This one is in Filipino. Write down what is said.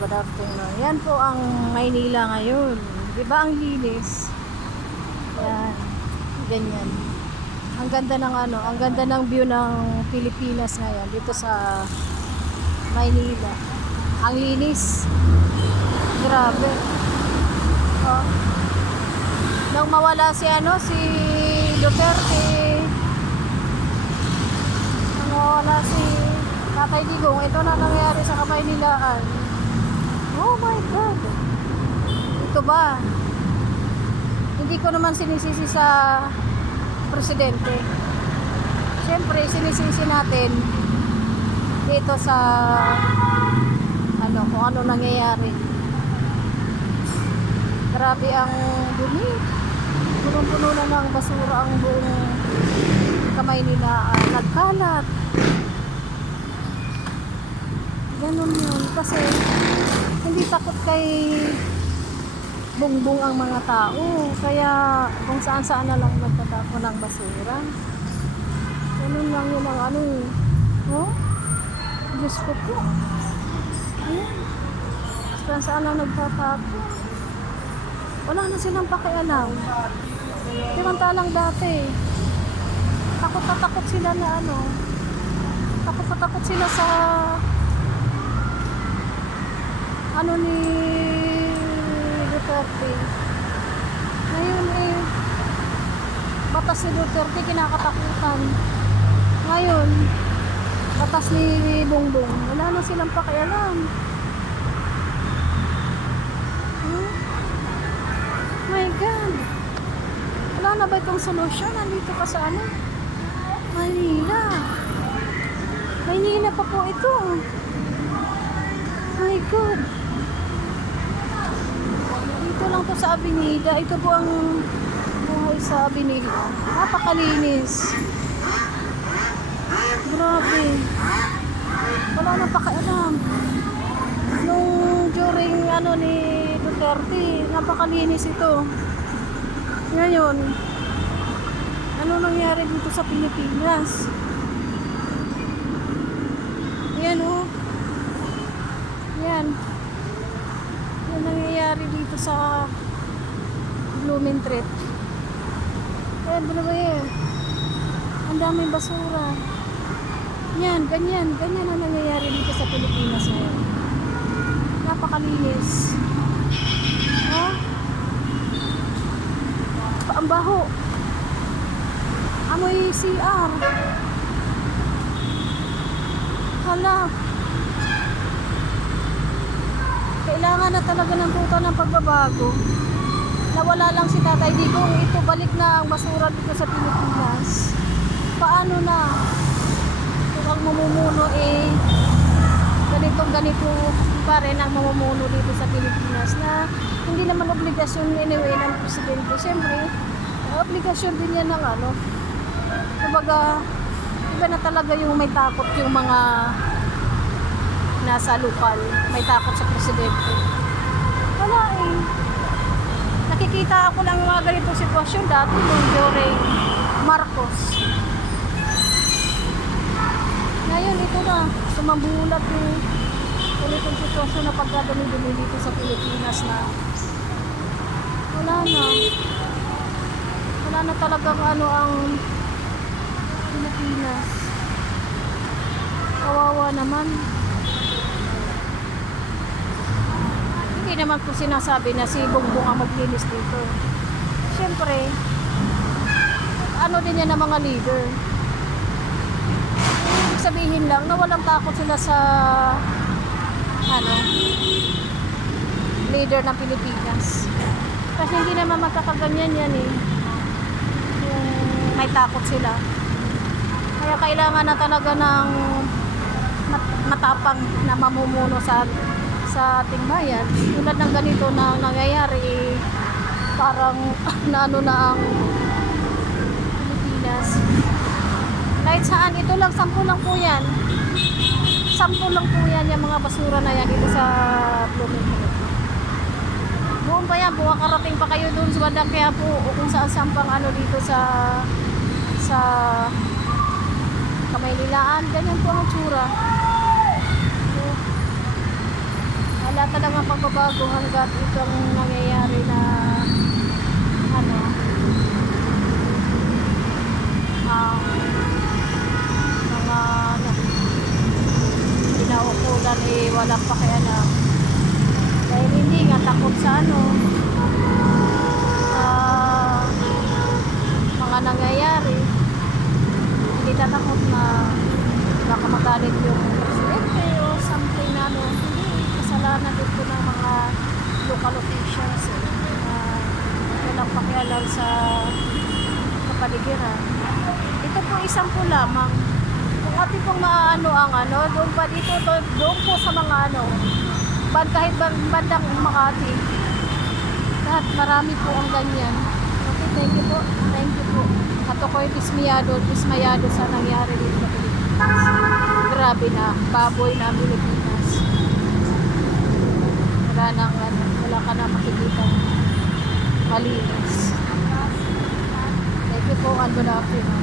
good afternoon. Yan po ang Maynila ngayon. Di ba ang linis? Yan. Ganyan. Ang ganda ng ang ganda ng view ng Pilipinas ngayon dito sa Maynila. Ang linis. Grabe. Oh. Nang mawala si si Duterte, nang mawala si Tatay Digong, ito na nangyari sa Kamaynilaan. Oh my God. Ito ba? Hindi ko naman sinisisi sa presidente. Siyempre, sinisisi natin dito sa kung ano nangyayari. Grabe ang dumi. Punong-puno na ng basura ang buong Kamaynilaan. Nagkalat. Ganun yun. Kasi hindi takot kay Bongbong ang mga tao. Kaya kung saan-saan na lang nagtatapon ng basura. Ganun lang yun ang Oh? Diyos ko po. Ayan. Saan lang nagtatapon. Wala na silang pakialam. Samantalang dati, takot na takot sila na takot na takot sila sa ni Duterte. Ngayon batas ni Duterte kinakatakutan. Ngayon, batas ni Bongbong, wala na silang pakialam. My God. Wala na ba itong solusyon? Nandito ka sa Manila. Maynila pa po ito. My God. Dito lang po sa Avenida. Ito po ang buhay sa Avenida. Napakalinis. Grabe. Wala na pakialam. Nung during ni Duterte, napakalinis ito. Ngayon, ano nangyari dito sa Pilipinas? Yan yan. Yan nangyayari dito sa Blumentritt. Ang daming basura. Yan, ganyan ang nangyayari dito sa Pilipinas ngayon. Napakalinis. Ang baho. Amoy CR. Hala. Kailangan na talaga ng tuta ng pagbabago. Nawala lang si Tatay Digong. Ito, balik na ang basura dito sa Pilipinas. Paano na? Kung ang mamumuno ganito pa rin ang mamumuno dito sa Pilipinas na hindi naman obligasyon anyway ng presidente. Siyempre, obligasyon din yan ng kumbaga, iba na talaga yung may takot yung mga nasa lokal, may takot sa presidente. Wala nakikita ako lang mga ganitong sitwasyon dati nung during Marcos. Ngayon ito na, sumambulat yung ganitong sitwasyon na pagkadami-dumi dito sa Pilipinas na wala na talagang ang Pilipinas. Kawawa naman. Hindi naman po sinasabi na si Bongbong ang maglinis dito. Siyempre, din yan ng mga leader. Ibig sabihin lang na walang takot sila sa leader ng Pilipinas. Kasi hindi naman magkakaganyan yan yung may takot sila. Kaya kailangan na talaga ng matapang na mamumuno sa ating bayan. Tulad ng ganito na nangyayari, parang na ang Pilipinas. Kahit saan, ito lang, 10 lang po yan. 10 lang po yan, yung mga basura na yan dito sa Blumentritt. Buong pa yan, karating pa kayo doon sa bandang Quiapo o kung saan pang dito sa Kamaynilaan. Ganyan po ang tsura. Wala talagang pagbabago hanggat itong nangyayari na ano, mga ano, pinaukulan walang pakialam. Dahil hindi nga takot sa ano, mga nangyayari. Hindi tatakot na baka magalit yung presidente o something na ano. Hindi, kasalanan dito ng mga local officials walang pakialam sa kapaligiran. Ito po isang po lamang. Kung ating pong maano ang ano, doon pa dito, doon po sa mga ano, kahit bandang Makati. Lahat, marami po ang ganyan. Okay, thank you po. Thank you po. At ako'y dismayado sa nangyari dito sa Pilipinas. Grabe na, baboy na Pilipinas. Wala ka na makikita malinis. Thank you po, and good afternoon.